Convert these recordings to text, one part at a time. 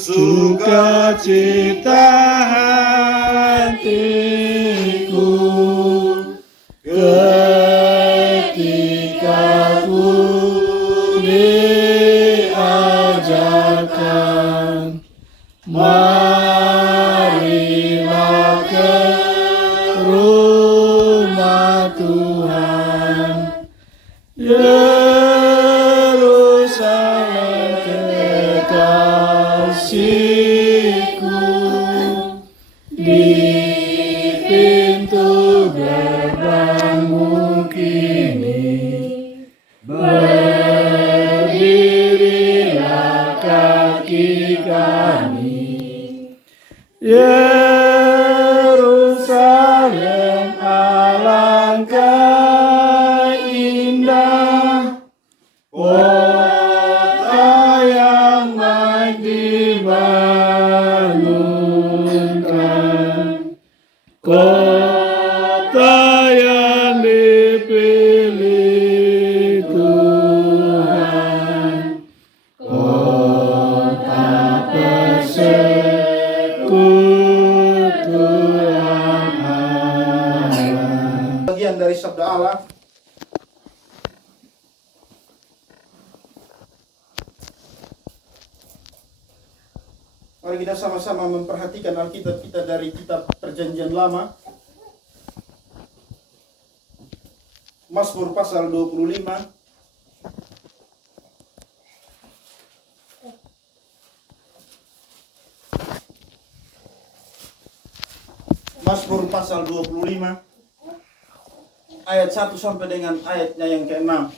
Sukacita hatiku ketika ku diajarkan, marilah ke rumah Tuhan, Yerusalem kekasihku. Di pintu gerbangmu kini berdirilah kaki kami, Yerusalem alangkah indah, kota yang baik dibangunkan, kota yang dipilih Tuhan, kota persekutuan Allah. Bagian dari sabda Allah. Mari kita sama-sama memperhatikan Alkitab kita dari kitab Perjanjian Lama. Mazmur pasal 25. Mazmur pasal 25 ayat 1 sampai dengan ayatnya yang ke-6.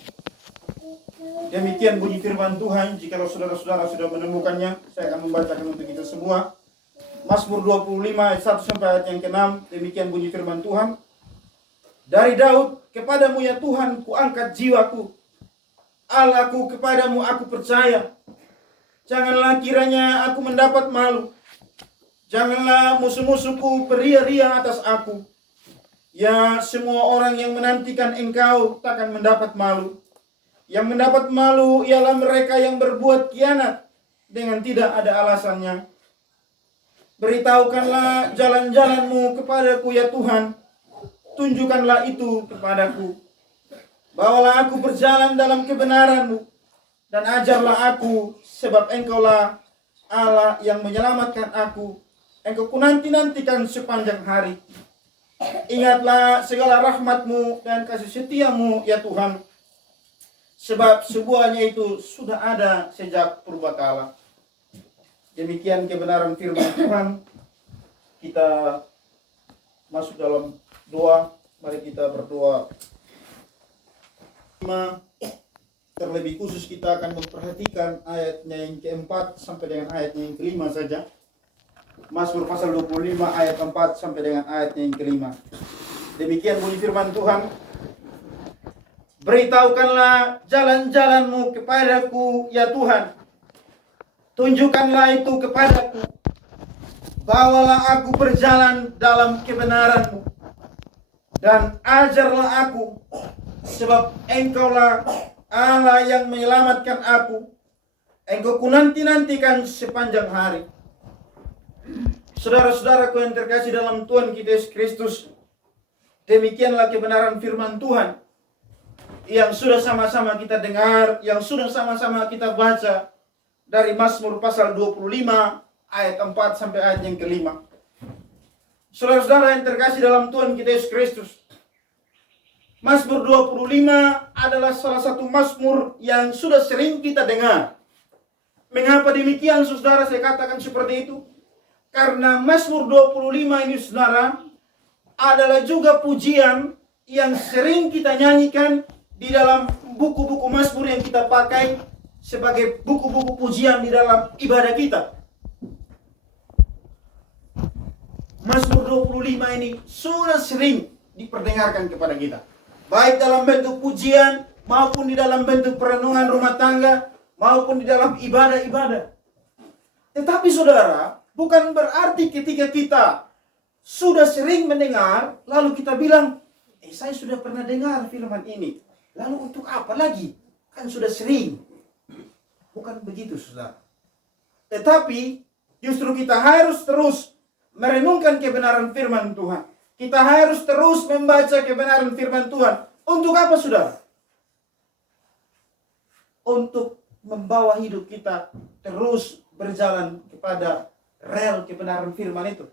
Demikian bunyi firman Tuhan. Jikalau saudara-saudara sudah menemukannya, saya akan membacakan untuk kita semua. Mazmur 25 ayat 1 sampai ayat yang ke-6. Demikian bunyi firman Tuhan. Dari Daud, kepadamu ya Tuhan kuangkat jiwaku, Allahku kepadamu aku percaya. Janganlah kiranya aku mendapat malu, janganlah musuh-musuhku beria-ria atas aku. Ya, semua orang yang menantikan engkau takkan mendapat malu. Yang mendapat malu ialah mereka yang berbuat kianat dengan tidak ada alasannya. Beritahukanlah jalan-jalanmu kepadaku ya Tuhan, tunjukkanlah itu kepadaku. Bawalah aku berjalan dalam kebenaran-Mu, dan ajarlah aku, sebab Engkaulah Allah yang menyelamatkan aku. Engkau kunanti-nantikan sepanjang hari. Ingatlah segala rahmat-Mu dan kasih setia-Mu ya Tuhan, sebab semuanya itu sudah ada sejak purbakala. Demikian kebenaran firman Tuhan. Kita masuk dalam doa. Mari kita berdoa. Terlebih khusus kita akan memperhatikan ayatnya yang keempat sampai dengan ayatnya yang kelima saja. Mazmur pasal 25 ayat 4 sampai dengan ayatnya yang kelima. Demikian bunyi firman Tuhan. Beritahukanlah jalan-jalanmu kepadaku ya Tuhan, tunjukkanlah itu kepadaku. Bawalah aku berjalan dalam kebenaran-Mu, dan ajarlah aku, sebab Engkaulah Allah yang menyelamatkan aku. Engkau kunanti-nantikan sepanjang hari. Saudara-saudaraku yang terkasih dalam Tuhan kita Yesus Kristus, demikianlah kebenaran firman Tuhan yang sudah sama-sama kita dengar, yang sudah sama-sama kita baca dari Mazmur pasal 25 ayat 4 sampai ayat yang kelima. Saudara-saudara yang terkasih dalam Tuhan kita Yesus Kristus, Mazmur 25 adalah salah satu mazmur yang sudah sering kita dengar. Mengapa demikian saudara saya katakan seperti itu? Karena Mazmur 25 ini saudara adalah juga pujian yang sering kita nyanyikan di dalam buku-buku mazmur yang kita pakai sebagai buku-buku pujian di dalam ibadah kita. Mazmur 25 ini sudah sering diperdengarkan kepada kita, baik dalam bentuk pujian maupun di dalam bentuk perenungan rumah tangga maupun di dalam ibadah-ibadah. Tetapi saudara, bukan berarti ketika kita sudah sering mendengar, lalu kita bilang, saya sudah pernah dengar firman ini. Lalu untuk apa lagi? Kan sudah sering. Bukan begitu, saudara. Tetapi justru kita harus terus merenungkan kebenaran firman Tuhan. Kita harus terus membaca kebenaran firman Tuhan. Untuk apa, saudara? Untuk membawa hidup kita terus berjalan kepada rel kebenaran firman itu.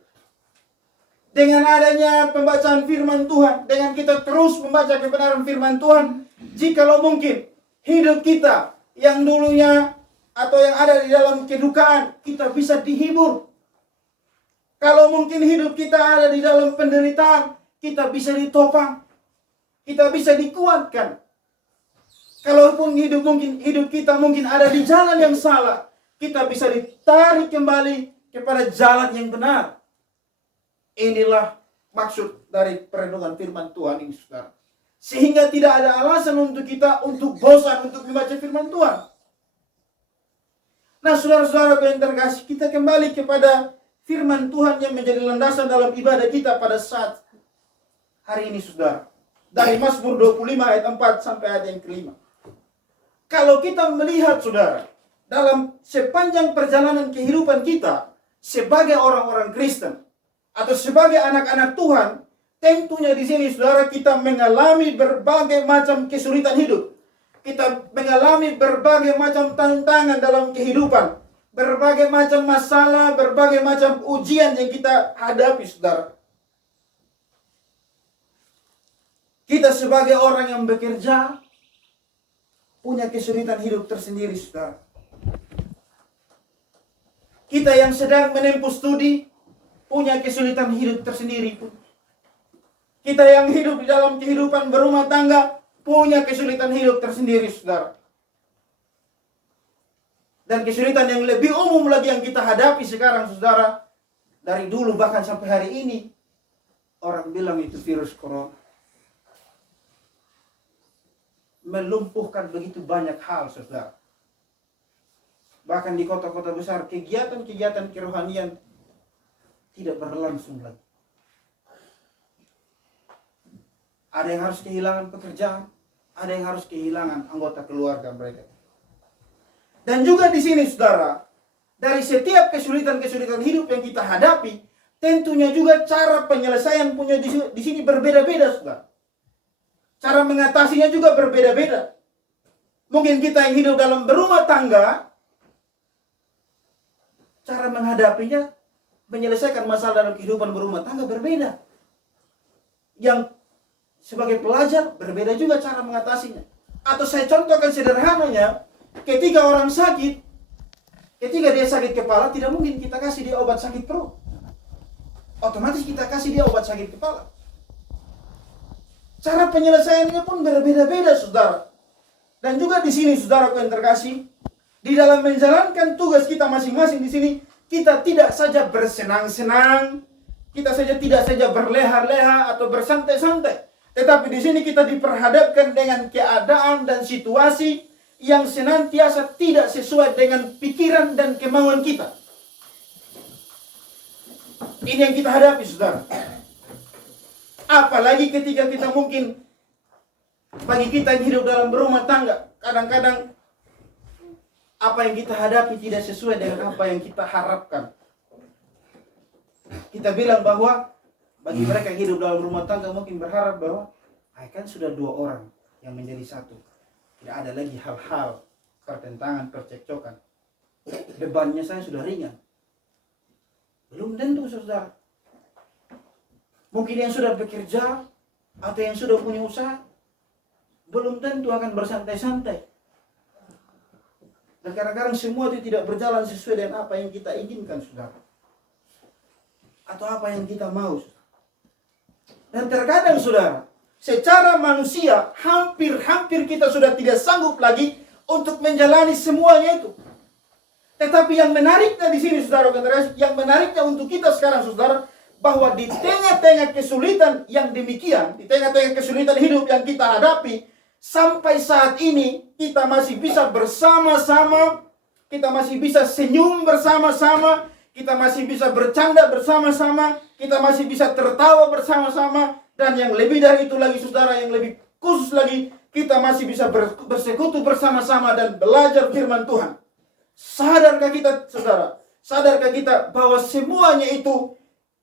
Dengan adanya pembacaan firman Tuhan, dengan kita terus membaca kebenaran firman Tuhan, jikalau mungkin hidup kita yang dulunya atau yang ada di dalam kedukaan, kita bisa dihibur. Kalau mungkin hidup kita ada di dalam penderitaan, kita bisa ditopang. Kita bisa dikuatkan. Kalaupun hidup kita mungkin ada di jalan yang salah, kita bisa ditarik kembali kepada jalan yang benar. Inilah maksud dari perenungan firman Tuhan ini, saudara. Sehingga tidak ada alasan untuk kita untuk bosan untuk membaca firman Tuhan. Nah, saudara-saudara yang terkasih, kita kembali kepada firman Tuhan yang menjadi landasan dalam ibadah kita pada saat hari ini, saudara. Dari Mazmur 25 ayat 4 sampai ayat yang kelima. Kalau kita melihat, saudara, dalam sepanjang perjalanan kehidupan kita sebagai orang-orang Kristen atau sebagai anak-anak Tuhan, tentunya di sini, saudara, kita mengalami berbagai macam kesulitan hidup. Kita mengalami berbagai macam tantangan dalam kehidupan. Berbagai macam masalah, berbagai macam ujian yang kita hadapi, saudara. Kita sebagai orang yang bekerja, punya kesulitan hidup tersendiri, saudara. Kita yang sedang menempuh studi, punya kesulitan hidup tersendiri pun. Kita yang hidup di dalam kehidupan berumah tangga, punya kesulitan hidup tersendiri, saudara. Dan kesulitan yang lebih umum lagi yang kita hadapi sekarang, saudara, dari dulu bahkan sampai hari ini, orang bilang itu virus corona. Melumpuhkan begitu banyak hal, saudara. Bahkan di kota-kota besar, kegiatan-kegiatan kerohanian tidak berlangsung lagi. Ada yang harus kehilangan pekerjaan, ada yang harus kehilangan anggota keluarga mereka. Dan juga di sini, saudara, dari setiap kesulitan-kesulitan hidup yang kita hadapi, tentunya juga cara penyelesaian punya di sini berbeda-beda, saudara. Cara mengatasinya juga berbeda-beda. Mungkin kita yang hidup dalam berumah tangga, cara menghadapinya, menyelesaikan masalah dalam kehidupan berumah tangga berbeda. Yang sebagai pelajar, berbeda juga cara mengatasinya. Atau saya contohkan sederhananya, ketika orang sakit, ketika dia sakit kepala, tidak mungkin kita kasih dia obat sakit perut. Otomatis kita kasih dia obat sakit kepala. Cara penyelesaiannya pun berbeda-beda, saudara. Dan juga di sini, saudaraku yang terkasih, di dalam menjalankan tugas kita masing-masing di sini, kita tidak saja bersenang-senang, kita tidak saja berleha-leha atau bersantai-santai. Tetapi di sini kita diperhadapkan dengan keadaan dan situasi yang senantiasa tidak sesuai dengan pikiran dan kemauan kita. Ini yang kita hadapi, saudara. Apalagi ketika kita mungkin, bagi kita yang hidup dalam berumah tangga, kadang-kadang apa yang kita hadapi tidak sesuai dengan apa yang kita harapkan. Kita bilang bahwa bagi mereka yang hidup dalam rumah tangga mungkin berharap bahwa kan sudah 2 orang yang menjadi satu. Tidak ada lagi hal-hal pertentangan, percekcokan. Bebannya saya sudah ringan. Belum tentu, saudara. Mungkin yang sudah bekerja atau yang sudah punya usaha, belum tentu akan bersantai-santai. Dan kadang-kadang semua itu tidak berjalan sesuai dengan apa yang kita inginkan, saudara. Atau apa yang kita mau. Dan terkadang, saudara, secara manusia, hampir kita sudah tidak sanggup lagi untuk menjalani semuanya itu. Tetapi yang menariknya di sini, saudara, yang menariknya untuk kita sekarang, saudara, bahwa di tengah-tengah kesulitan yang demikian, di tengah-tengah kesulitan hidup yang kita hadapi, sampai saat ini kita masih bisa bersama-sama, kita masih bisa senyum bersama-sama, kita masih bisa bercanda bersama-sama, kita masih bisa tertawa bersama-sama, dan yang lebih dari itu lagi saudara, yang lebih khusus lagi, kita masih bisa bersekutu bersama-sama dan belajar firman Tuhan. Sadarkah kita saudara? Sadarkah kita bahwa semuanya itu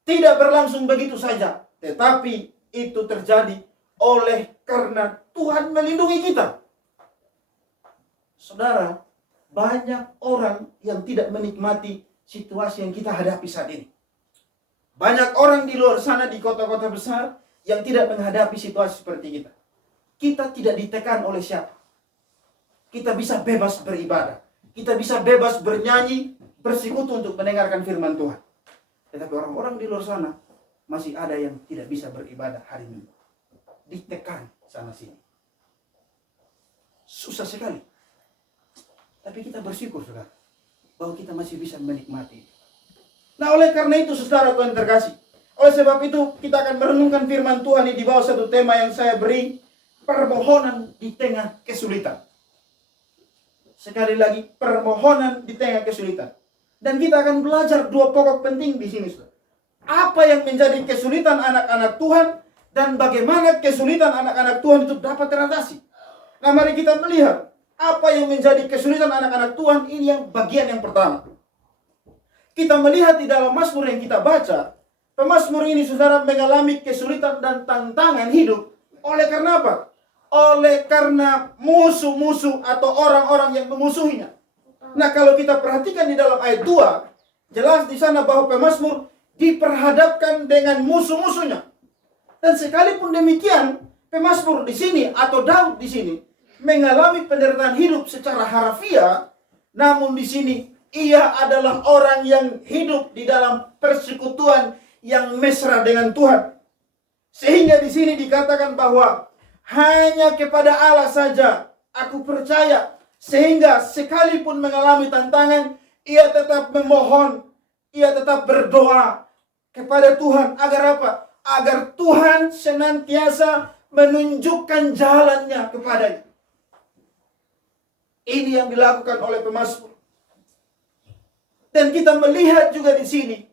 tidak berlangsung begitu saja, tetapi itu terjadi oleh karena Tuhan melindungi kita. Saudara, banyak orang yang tidak menikmati situasi yang kita hadapi saat ini. Banyak orang di luar sana, di kota-kota besar, yang tidak menghadapi situasi seperti kita. Kita tidak ditekan oleh siapa. Kita bisa bebas beribadah. Kita bisa bebas bernyanyi, bersekutu untuk mendengarkan firman Tuhan. Tetapi orang-orang di luar sana masih ada yang tidak bisa beribadah hari Minggu. Ditekan sana sini. Susah sekali. Tapi kita bersyukur saudara, bahwa kita masih bisa menikmati. Nah, oleh karena itu saudara yang terkasih, oleh sebab itu kita akan merenungkan firman Tuhan ini di bawah satu tema yang saya beri, permohonan di tengah kesulitan. Sekali lagi, permohonan di tengah kesulitan. Dan kita akan belajar dua pokok penting di sini, saudara. Apa yang menjadi kesulitan anak-anak Tuhan, dan bagaimana kesulitan anak-anak Tuhan itu dapat teratasi. Nah, mari kita melihat apa yang menjadi kesulitan anak-anak Tuhan. Ini yang bagian yang pertama. Kita melihat di dalam Mazmur yang kita baca, pemazmur ini saudara mengalami kesulitan dan tantangan hidup. Oleh karena apa? Oleh karena musuh-musuh atau orang-orang yang memusuhinya. Nah, kalau kita perhatikan di dalam ayat 2, jelas di sana bahwa pemazmur diperhadapkan dengan musuh-musuhnya. Dan sekalipun demikian, pemazmur di sini atau Daud di sini mengalami penderitaan hidup secara harafiah, namun di sini ia adalah orang yang hidup di dalam persekutuan yang mesra dengan Tuhan. Sehingga di sini dikatakan bahwa hanya kepada Allah saja aku percaya. Sehingga sekalipun mengalami tantangan, ia tetap memohon, ia tetap berdoa kepada Tuhan. Agar apa? Agar Tuhan senantiasa menunjukkan jalannya kepadanya. Ini yang dilakukan oleh pemazmur. Dan kita melihat juga di sini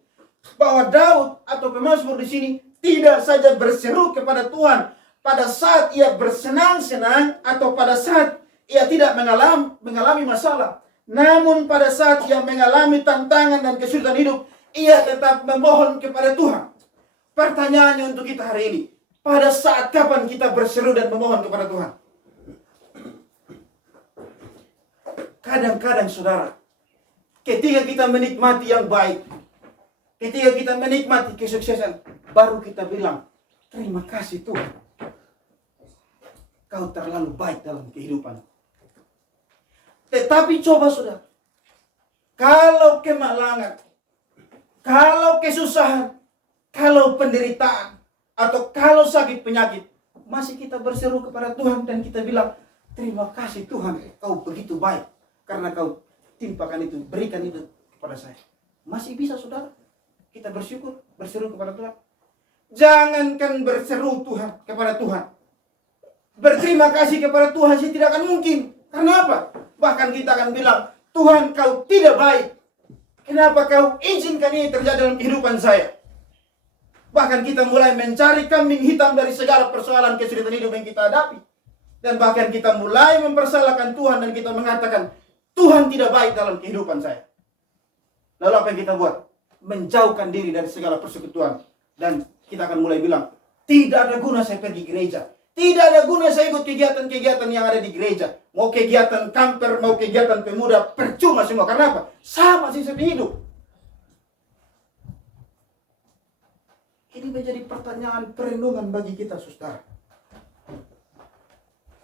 bahwa Daud atau pemazmur di sini tidak saja berseru kepada Tuhan pada saat ia bersenang-senang atau pada saat ia tidak mengalami masalah. Namun pada saat ia mengalami tantangan dan kesulitan hidup, ia tetap memohon kepada Tuhan. Pertanyaannya untuk kita hari ini, pada saat kapan kita berseru dan memohon kepada Tuhan? Kadang-kadang saudara, ketika kita menikmati yang baik, ketika kita menikmati kesuksesan, baru kita bilang, terima kasih Tuhan. Kau terlalu baik dalam kehidupan. Tetapi coba saudara, kalau kemalangan, kalau kesusahan, kalau penderitaan, atau kalau sakit penyakit, masih kita berseru kepada Tuhan dan kita bilang, terima kasih Tuhan, kau begitu baik. Karena kau timpakan itu, berikan itu kepada saya. Masih bisa saudara, kita bersyukur, berseru kepada Tuhan. Jangankan berseru Tuhan kepada Tuhan, berterima kasih kepada Tuhan sih tidak akan mungkin. Karena apa? Bahkan kita akan bilang, Tuhan kau tidak baik. Kenapa kau izinkan ini terjadi dalam kehidupan saya? Bahkan kita mulai mencari kambing hitam dari segala persoalan kesulitan hidup yang kita hadapi. Dan bahkan kita mulai mempersalahkan Tuhan dan kita mengatakan, Tuhan tidak baik dalam kehidupan saya. Lalu apa yang kita buat? Menjauhkan diri dari segala persekutuan. Dan kita akan mulai bilang, tidak ada guna saya pergi gereja. Tidak ada guna saya ikut kegiatan-kegiatan yang ada di gereja. Mau kegiatan kamper, mau kegiatan pemuda, percuma semua. Karena apa? Sama sih seperti hidup. Ini menjadi pertanyaan perenungan bagi kita, saudara.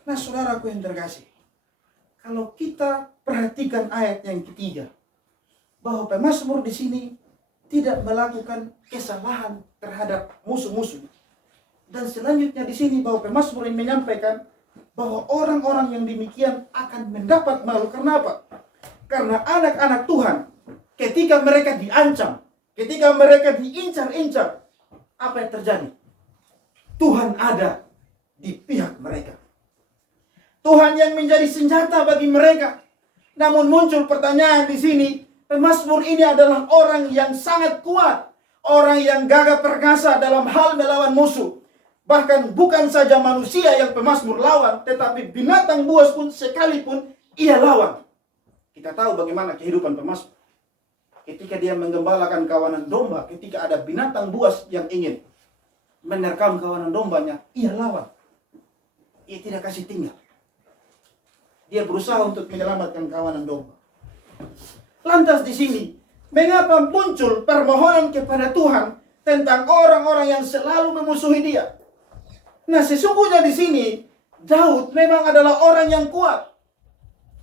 Nah, saudaraku yang terkasih, kalau kita perhatikan ayat yang ketiga, bahwa pemazmur di sini tidak melakukan kesalahan terhadap musuh-musuh. Dan selanjutnya di sini bahwa pemazmur ini menyampaikan bahwa orang-orang yang demikian akan mendapat malu. Karena apa? Karena anak-anak Tuhan ketika mereka diancam, ketika mereka diincar-incar, apa yang terjadi? Tuhan ada di pihak mereka. Tuhan yang menjadi senjata bagi mereka. Namun muncul pertanyaan di sini, pemazmur ini adalah orang yang sangat kuat, orang yang gagah perkasa dalam hal melawan musuh. Bahkan bukan saja manusia yang pemazmur lawan, tetapi binatang buas pun sekalipun ia lawan. Kita tahu bagaimana kehidupan pemazmur. Ketika dia menggembalakan kawanan domba, ketika ada binatang buas yang ingin menerkam kawanan dombanya, ia lawan. Ia tidak kasih tinggal. Dia berusaha untuk menyelamatkan kawanan domba. Lantas di sini, mengapa muncul permohonan kepada Tuhan tentang orang-orang yang selalu memusuhi dia? Nah, sesungguhnya di sini Daud memang adalah orang yang kuat.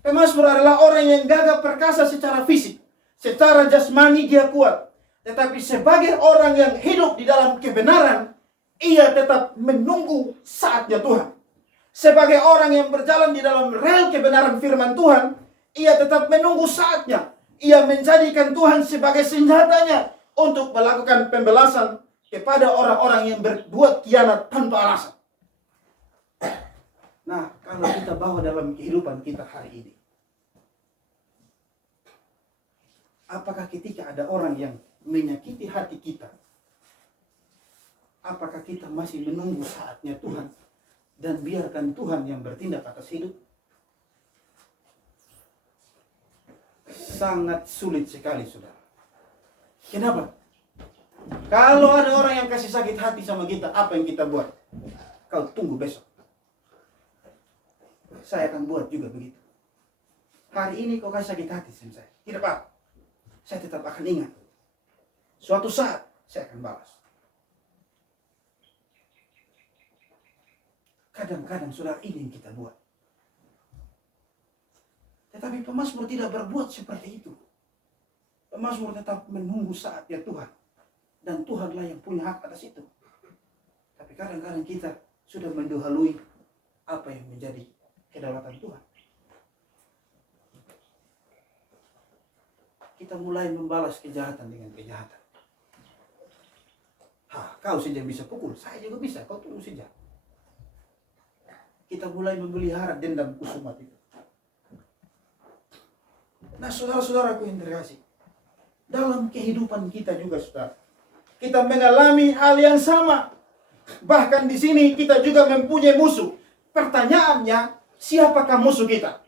Pemazmur adalah orang yang gagah perkasa secara fisik, secara jasmani dia kuat. Tetapi sebagai orang yang hidup di dalam kebenaran, ia tetap menunggu saatnya Tuhan. Sebagai orang yang berjalan di dalam rel kebenaran firman Tuhan, ia tetap menunggu saatnya. Ia menjadikan Tuhan sebagai senjatanya untuk melakukan pembalasan kepada orang-orang yang berbuat khianat tanpa alasan. Nah, kalau kita bawa dalam kehidupan kita hari ini, apakah ketika ada orang yang menyakiti hati kita, apakah kita masih menunggu saatnya Tuhan dan biarkan Tuhan yang bertindak atas hidup? Sangat sulit sekali, saudara. Kenapa? Kalau ada orang yang kasih sakit hati sama kita, apa yang kita buat? Kau tunggu besok. Saya akan buat juga begitu. Hari ini kau kasih sakit hati sama saya. Tidak apa. Saya tetap akan ingat. Suatu saat saya akan balas. Kadang-kadang saudara, ini yang kita buat. Tetapi pemazmur tidak berbuat seperti itu. Pemazmur tetap menunggu saatnya Tuhan. Dan Tuhanlah yang punya hak atas itu. Tapi kadang-kadang kita sudah mendahului apa yang menjadi kedaulatan Tuhan. Kita mulai membalas kejahatan dengan kejahatan. Kau saja bisa pukul, saya juga bisa, kau tunggu saja. Kita mulai memelihara dendam kusumat itu. Nah, saudara-saudaraku yang terkasih, dalam kehidupan kita juga, saudara, kita mengalami hal yang sama. Bahkan di sini kita juga mempunyai musuh. Pertanyaannya, siapakah musuh kita?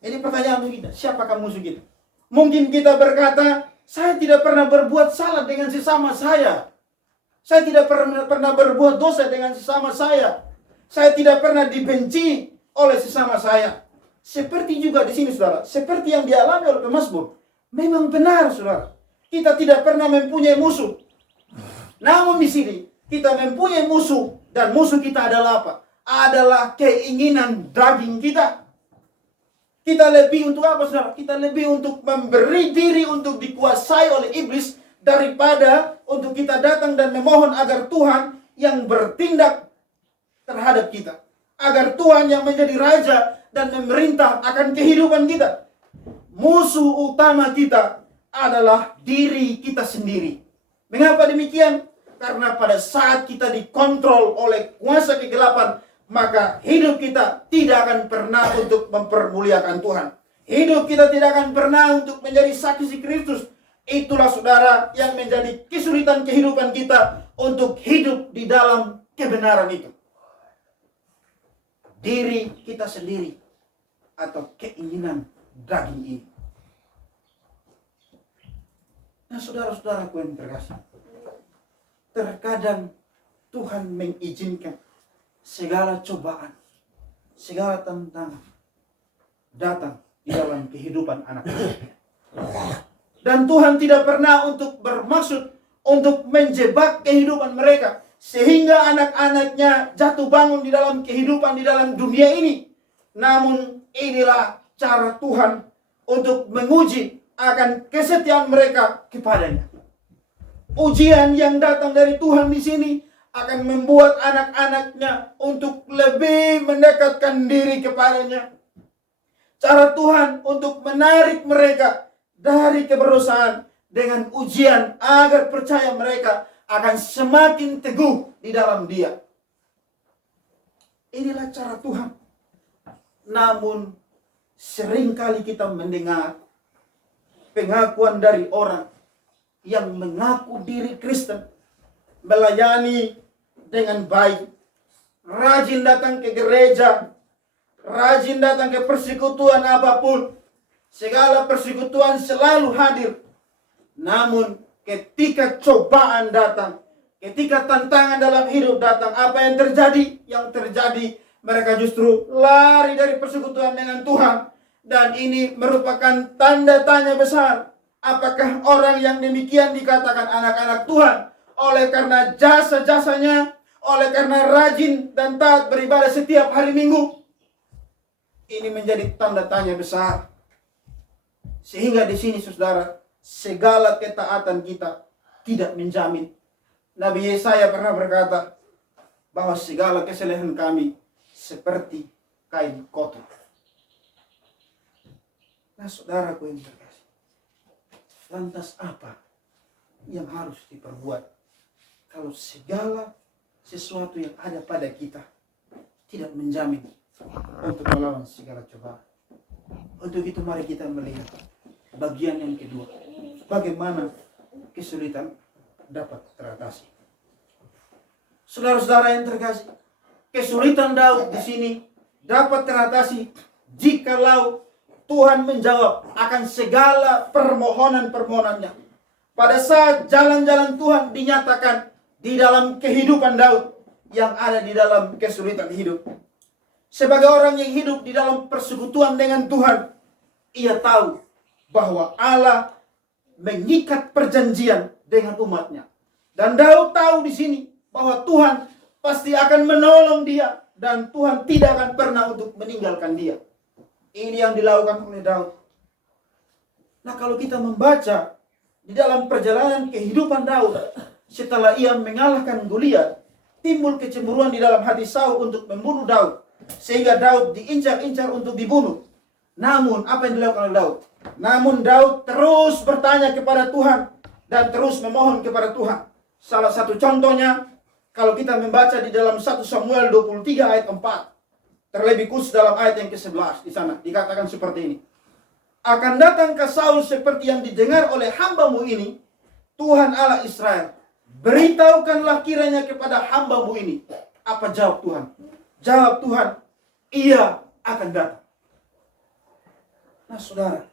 Jadi pertanyaan kita, siapakah musuh kita? Mungkin kita berkata, saya tidak pernah berbuat salah dengan sesama saya. Saya tidak pernah berbuat dosa dengan sesama saya. Saya tidak pernah dibenci oleh sesama saya. Seperti juga di sini, saudara, seperti yang dialami oleh pemazmur. Memang benar, saudara. Kita tidak pernah mempunyai musuh. Namun di sini kita mempunyai musuh, dan musuh kita adalah apa? Adalah keinginan daging kita. Kita lebih untuk apa, saudara? Kita lebih untuk memberi diri untuk dikuasai oleh iblis daripada untuk kita datang dan memohon agar Tuhan yang bertindak terhadap kita. Agar Tuhan yang menjadi raja dan memerintah akan kehidupan kita. Musuh utama kita adalah diri kita sendiri. Mengapa demikian? Karena pada saat kita dikontrol oleh kuasa kegelapan, maka hidup kita tidak akan pernah untuk mempermuliakan Tuhan. Hidup kita tidak akan pernah untuk menjadi saksi Kristus. Itulah, saudara, yang menjadi kesulitan kehidupan kita untuk hidup di dalam kebenaran itu. Diri kita sendiri atau keinginan daging ini. Nah, saudara-saudaraku yang terkasih, terkadang Tuhan mengizinkan segala cobaan, segala tantangan datang di dalam kehidupan anak-anaknya. Dan Tuhan tidak pernah untuk bermaksud untuk menjebak kehidupan mereka, sehingga anak-anaknya jatuh bangun di dalam kehidupan di dalam dunia ini. Namun inilah cara Tuhan untuk menguji akan kesetiaan mereka kepadanya. Ujian yang datang dari Tuhan di sini akan membuat anak-anaknya untuk lebih mendekatkan diri kepadanya. Cara Tuhan untuk menarik mereka dari keberdosaan dengan ujian agar percaya mereka akan semakin teguh di dalam Dia. Inilah cara Tuhan. Namun seringkali kita mendengar pengakuan dari orang yang mengaku diri Kristen melayani dengan baik, rajin datang ke gereja, rajin datang ke persekutuan apapun, segala persekutuan selalu hadir. Namun ketika cobaan datang, ketika tantangan dalam hidup datang, apa yang terjadi? Yang terjadi mereka justru lari dari persekutuan dengan Tuhan. Dan ini merupakan tanda tanya besar. Apakah orang yang demikian dikatakan anak-anak Tuhan? Oleh karena jasa-jasanya, oleh karena rajin dan taat beribadah setiap hari Minggu. Ini menjadi tanda tanya besar. Sehingga di sini saudara, segala ketaatan kita tidak menjamin. Nabi Yesaya pernah berkata bahwa segala kesalehan kami seperti kain kotor. Nah, saudaraku yang terkasih, lantas apa yang harus diperbuat kalau segala sesuatu yang ada pada kita tidak menjamin untuk melawan segala cobaan? Untuk itu mari kita melihat bagian yang kedua, bagaimana kesulitan dapat teratasi. Saudara-saudara yang terkasih, kesulitan Daud di sini dapat teratasi jikalau Tuhan menjawab akan segala permohonan-permohonannya. Pada saat jalan-jalan Tuhan dinyatakan di dalam kehidupan Daud yang ada di dalam kesulitan hidup. Sebagai orang yang hidup di dalam persekutuan dengan Tuhan, ia tahu bahwa Allah mengikat perjanjian dengan umatnya. Dan Daud tahu di sini bahwa Tuhan pasti akan menolong dia dan Tuhan tidak akan pernah untuk meninggalkan dia. Ini yang dilakukan oleh Daud. Nah, kalau kita membaca di dalam perjalanan kehidupan Daud, setelah ia mengalahkan Goliat, timbul kecemburuan di dalam hati Saul untuk membunuh Daud, sehingga Daud diincar-incar untuk dibunuh. Namun, apa yang dilakukan oleh Daud? Namun Daud terus bertanya kepada Tuhan dan terus memohon kepada Tuhan. Salah satu contohnya, kalau kita membaca di dalam 1 Samuel 23 ayat 4, terlebih khusus dalam ayat yang ke-11 di sana dikatakan seperti ini. Akan datang ke Saul seperti yang didengar oleh hamba-Mu ini, Tuhan Allah Israel. Beritahukanlah kiranya kepada hamba-Mu ini. Apa jawab Tuhan? Jawab Tuhan, ia akan datang. Nah, saudara,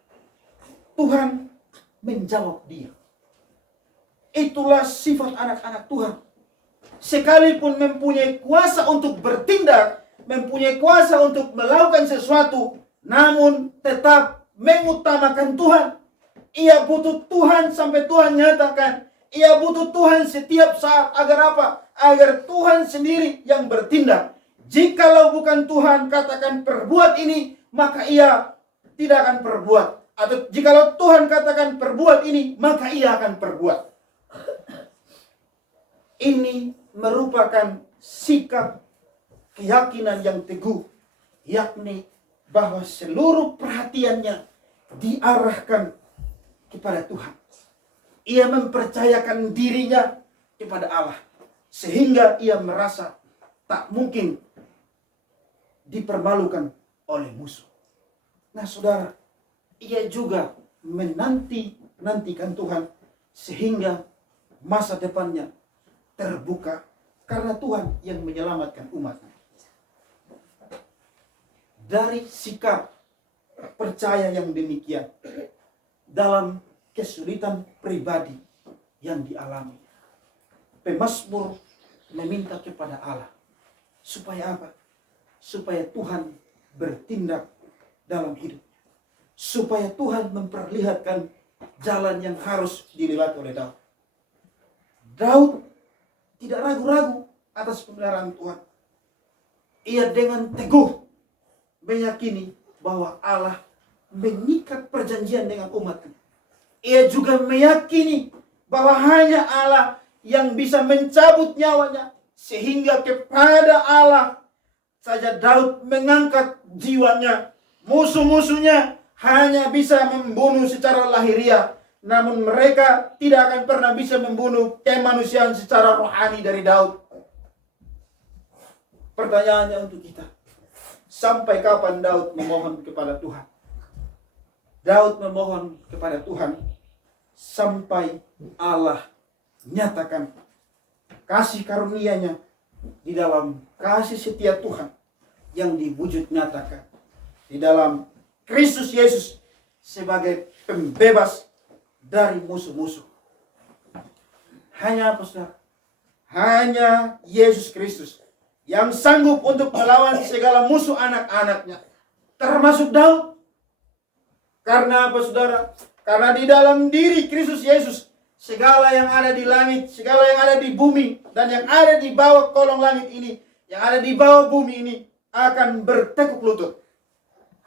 Tuhan menjawab dia. Itulah sifat anak-anak Tuhan. Sekalipun mempunyai kuasa untuk bertindak, mempunyai kuasa untuk melakukan sesuatu, namun tetap mengutamakan Tuhan. Ia butuh Tuhan sampai Tuhan nyatakan. Ia butuh Tuhan setiap saat. Agar apa? Agar Tuhan sendiri yang bertindak. Jikalau bukan Tuhan katakan perbuat ini, maka ia tidak akan perbuat. Atau jikalau Tuhan katakan perbuat ini, maka ia akan perbuat. Ini merupakan sikap keyakinan yang teguh, yakni bahwa seluruh perhatiannya diarahkan kepada Tuhan. Ia mempercayakan dirinya kepada Allah, sehingga ia merasa tak mungkin dipermalukan oleh musuh. Nah, saudara, ia juga menantikan Tuhan sehingga masa depannya terbuka karena Tuhan yang menyelamatkan umatnya. Dari sikap percaya yang demikian dalam kesulitan pribadi yang dialami, pemazmur meminta kepada Allah supaya apa? Supaya Tuhan bertindak dalam hidupnya, supaya Tuhan memperlihatkan jalan yang harus dilewati oleh Daud. Daud tidak ragu-ragu atas pemeliharaan Tuhan. Ia dengan teguh meyakini bahwa Allah mengikat perjanjian dengan umatnya. Ia juga meyakini bahwa hanya Allah yang bisa mencabut nyawanya, sehingga kepada Allah saja Daud mengangkat jiwanya. Musuh-musuhnya hanya bisa membunuh secara lahiriah, namun mereka tidak akan pernah bisa membunuh kemanusiaan secara rohani dari Daud. Pertanyaannya untuk kita, sampai kapan Daud memohon kepada Tuhan? Daud memohon kepada Tuhan sampai Allah nyatakan kasih karunia-Nya di dalam kasih setia Tuhan yang diwujud nyatakan di dalam Kristus Yesus sebagai pembebas dari musuh-musuh. Hanya apa, saudara? Hanya Yesus Kristus yang sanggup untuk melawan segala musuh anak-anaknya, termasuk Daud. Karena apa, saudara? Karena di dalam diri Kristus Yesus, segala yang ada di langit, segala yang ada di bumi, dan yang ada di bawah kolong langit ini, yang ada di bawah bumi ini, akan bertekuk lutut.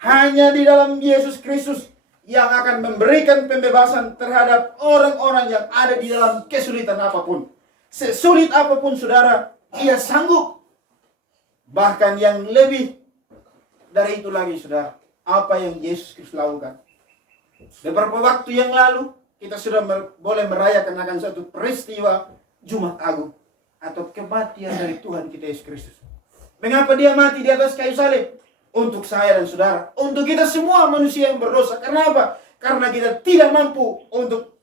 Hanya di dalam Yesus Kristus yang akan memberikan pembebasan terhadap orang-orang yang ada di dalam kesulitan apapun. Sesulit apapun, saudara, Ia sanggup. Bahkan yang lebih dari itu lagi, saudara, apa yang Yesus Kristus lakukan. Beberapa waktu yang lalu, kita sudah boleh merayakan akan satu peristiwa Jumat Agung atau kematian dari Tuhan kita Yesus Kristus. Mengapa Dia mati di atas kayu salib? Untuk saya dan saudara, untuk kita semua manusia yang berdosa. Kenapa? Karena kita tidak mampu untuk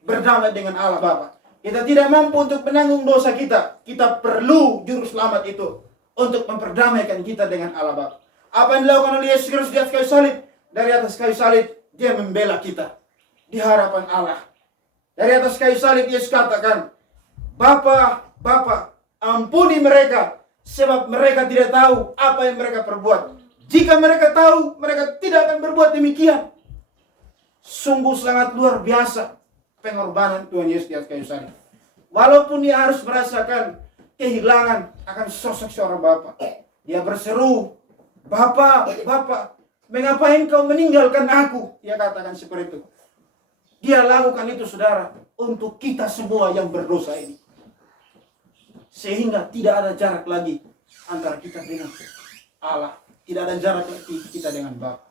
berdamai dengan Allah Bapa. Kita tidak mampu untuk menanggung dosa kita. Kita perlu juru selamat itu untuk memperdamaikan kita dengan Allah Bapa. Apa yang dilakukan oleh Yesus Kristus di atas kayu salib? Dari atas kayu salib, Dia membela kita di hadapan Allah. Dari atas kayu salib, Yesus katakan, Bapa, Bapa, ampuni mereka, sebab mereka tidak tahu apa yang mereka perbuat. Jika mereka tahu, mereka tidak akan berbuat demikian. Sungguh sangat luar biasa pengorbanan Tuhan Yesus di atas kayu salib. Walaupun Dia harus merasakan kehilangan akan sosok seorang Bapa, Dia berseru, Bapa, Bapa, mengapa Engkau meninggalkan aku? Dia katakan seperti itu. Dia lakukan itu, saudara, untuk kita semua yang berdosa ini. Sehingga tidak ada jarak lagi antara kita dengan Allah. Tidak ada jarak lagi kita dengan Bapa.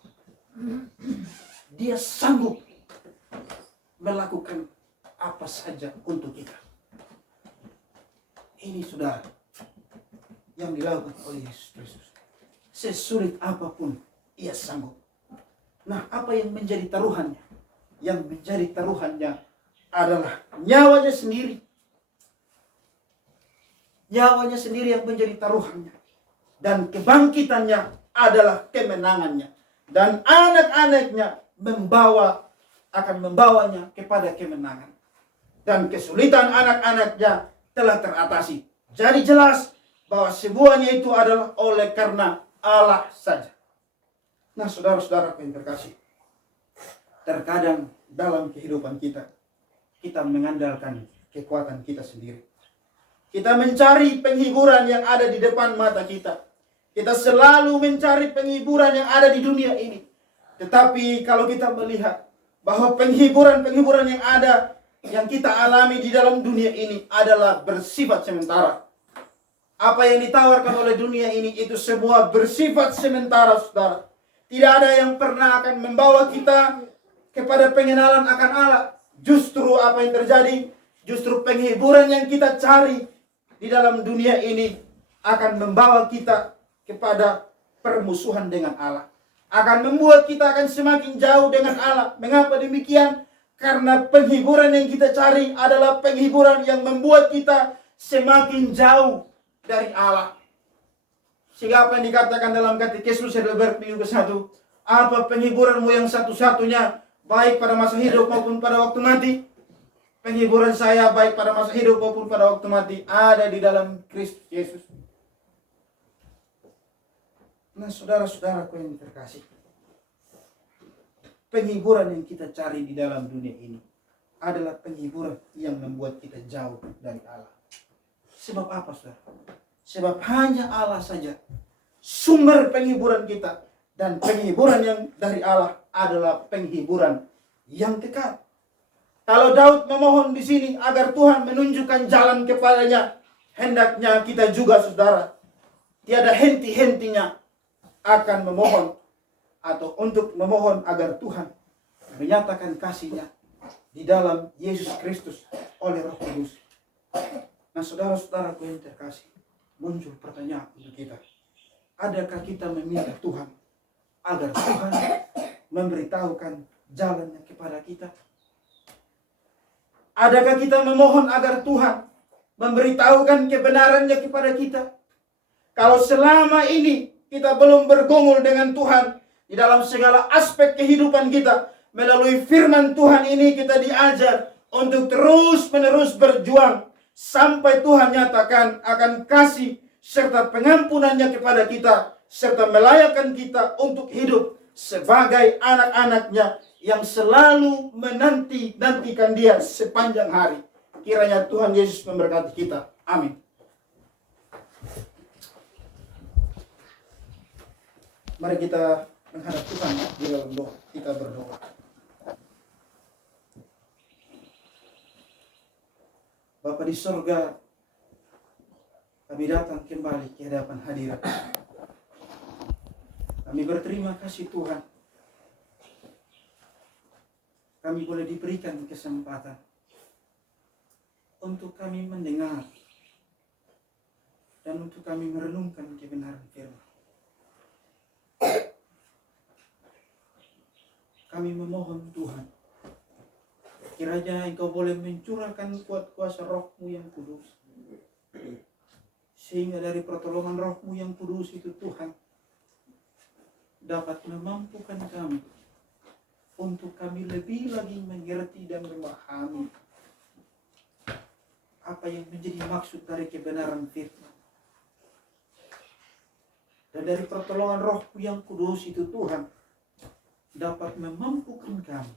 Dia sanggup melakukan apa saja untuk kita. Ini, saudara, yang dilakukan oleh Yesus Kristus. Sesulit apapun, Ia sanggup. Nah, apa yang menjadi taruhannya? Yang menjadi taruhannya adalah nyawanya sendiri. Nyawanya sendiri yang menjadi taruhannya. Dan kebangkitannya adalah kemenangannya. Dan anak-anaknya akan membawanya kepada kemenangan. Dan kesulitan anak-anaknya telah teratasi. Jadi jelas bahwa semuanya itu adalah oleh karena Allah saja. Nah, saudara-saudara yang terkasih, terkadang dalam kehidupan kita, kita mengandalkan kekuatan kita sendiri. Kita mencari penghiburan yang ada di depan mata kita. Kita selalu mencari penghiburan yang ada di dunia ini. Tetapi kalau kita melihat bahwa penghiburan-penghiburan yang ada, yang kita alami di dalam dunia ini adalah bersifat sementara. Apa yang ditawarkan oleh dunia ini itu semua bersifat sementara, saudara. Tidak ada yang pernah akan membawa kita kepada pengenalan akan Allah. Justru apa yang terjadi, justru penghiburan yang kita cari di dalam dunia ini akan membawa kita kepada permusuhan dengan Allah. Akan membuat kita akan semakin jauh dengan Allah. Mengapa demikian? Karena penghiburan yang kita cari adalah penghiburan yang membuat kita semakin jauh dari Allah. Sehingga apa yang dikatakan dalam Katekismus Heidelberg minggu ke-1, apa penghiburanmu yang satu-satunya, baik pada masa hidup maupun pada waktu mati? Penghiburan saya baik pada masa hidup maupun pada waktu mati ada di dalam Kristus Yesus. Nah, saudara-saudaraku yang terkasih, penghiburan yang kita cari di dalam dunia ini adalah penghiburan yang membuat kita jauh dari Allah. Sebab apa, saudara? Sebab hanya Allah saja sumber penghiburan kita. Dan penghiburan yang dari Allah adalah penghiburan yang kekal. Kalau Daud memohon di sini agar Tuhan menunjukkan jalan kepadanya, hendaknya kita juga, saudara, tiada henti-hentinya akan memohon atau untuk memohon agar Tuhan menyatakan kasih-Nya di dalam Yesus Kristus oleh Roh Kudus. Nah, saudara-saudaraku yang terkasih, muncul pertanyaan untuk kita. Adakah kita meminta Tuhan agar Tuhan memberitahukan jalannya kepada kita? Adakah kita memohon agar Tuhan memberitahukan kebenarannya kepada kita? Kalau selama ini kita belum bergumul dengan Tuhan di dalam segala aspek kehidupan kita, melalui firman Tuhan ini kita diajar untuk terus-menerus berjuang sampai Tuhan nyatakan akan kasih serta pengampunannya kepada kita, serta melayakkan kita untuk hidup sebagai anak-anaknya yang selalu menantikan Dia sepanjang hari. Kiranya Tuhan Yesus memberkati kita. Amin. Mari kita menghadap Tuhan di dalam doa. Kita berdoa. Bapa di sorga, kami datang kembali ke hadapan hadirat. Kami berterima kasih Tuhan. Kami boleh diberikan kesempatan untuk kami mendengar dan untuk kami merenungkan kebenaran firman. Kami memohon Tuhan, kiranya Engkau boleh mencurahkan kuat kuasa Roh-Mu yang kudus, sehingga dari pertolongan Roh-Mu yang kudus itu Tuhan dapat memampukan kami untuk kami lebih lagi mengerti dan memahami apa yang menjadi maksud dari kebenaran firman. Dan dari pertolongan Roh-Mu yang kudus itu Tuhan dapat memampukan kami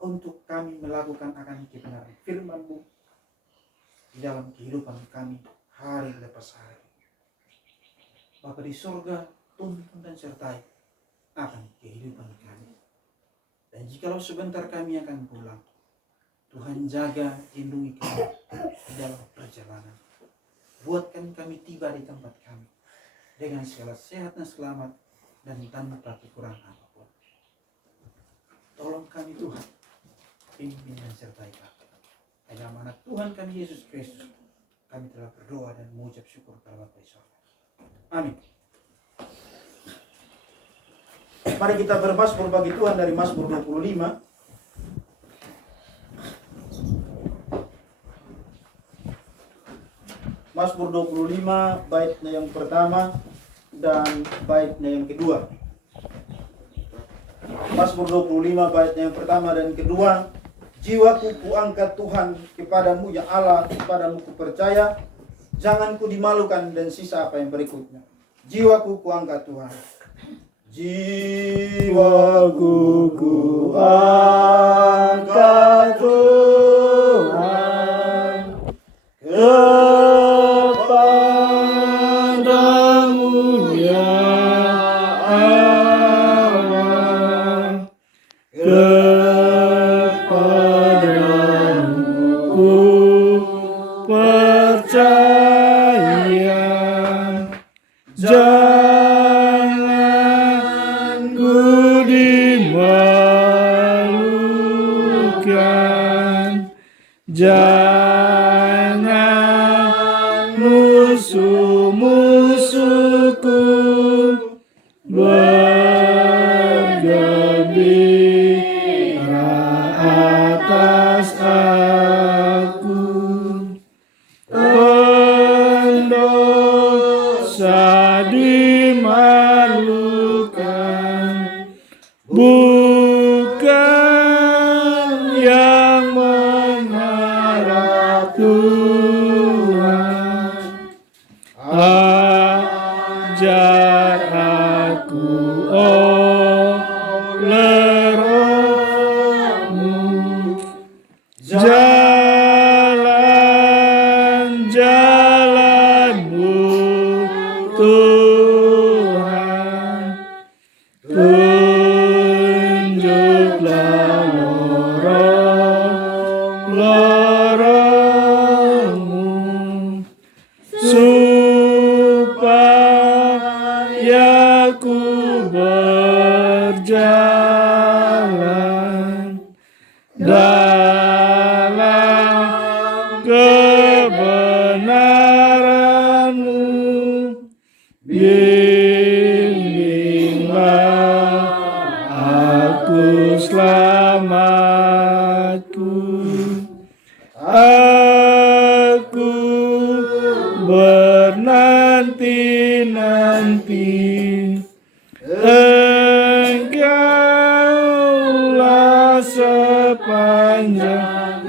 untuk kami melakukan akan kebenaran firman-Mu di dalam kehidupan kami hari lepas hari. Bapa di sorga, tuntun dan sertai akan kehidupan kami. Dan jikalau sebentar kami akan pulang, Tuhan jaga, lindungi kami di dalam perjalanan. Buatkan kami tiba di tempat kami dengan segala sehat dan selamat dan tanpa kekurangan apapun. Tolong kami Tuhan, pimpin dan sertai kami. Dalam anak Tuhan kami Yesus Kristus, kami telah berdoa dan mengucap syukur kepada Bapa di sorga. Amin. Mari kita bermazmur bagi Tuhan dari Mazmur 25. Mazmur 25 baitnya yang pertama dan baitnya yang kedua. Mazmur 25 baitnya yang pertama dan kedua. Jiwaku kuangkat Tuhan, kepadamu ya Allah, kepadamu ku percaya, jangan ku dimalukan. Dan sisa apa yang berikutnya. Jiwaku kuangkat Tuhan. Jiwaku kuangkat Tuhan, kepadamu ya Allah, kepadamu ku percaya, jangan ku dimalukan, jangan musuh-musuhku bergembira atas aku. Pendosa dimalukan, bukan yang mengharap Tuhan. Ajar aku oleh Roh-Mu jalan-jalan-Mu Tuhan. Tunjuklah lorong-lorong-Mu supaya ku berjalan dalam kebenaran-Mu. Bimbinglah aku selamatku. ternanti-nanti. Engkaulah sepanjang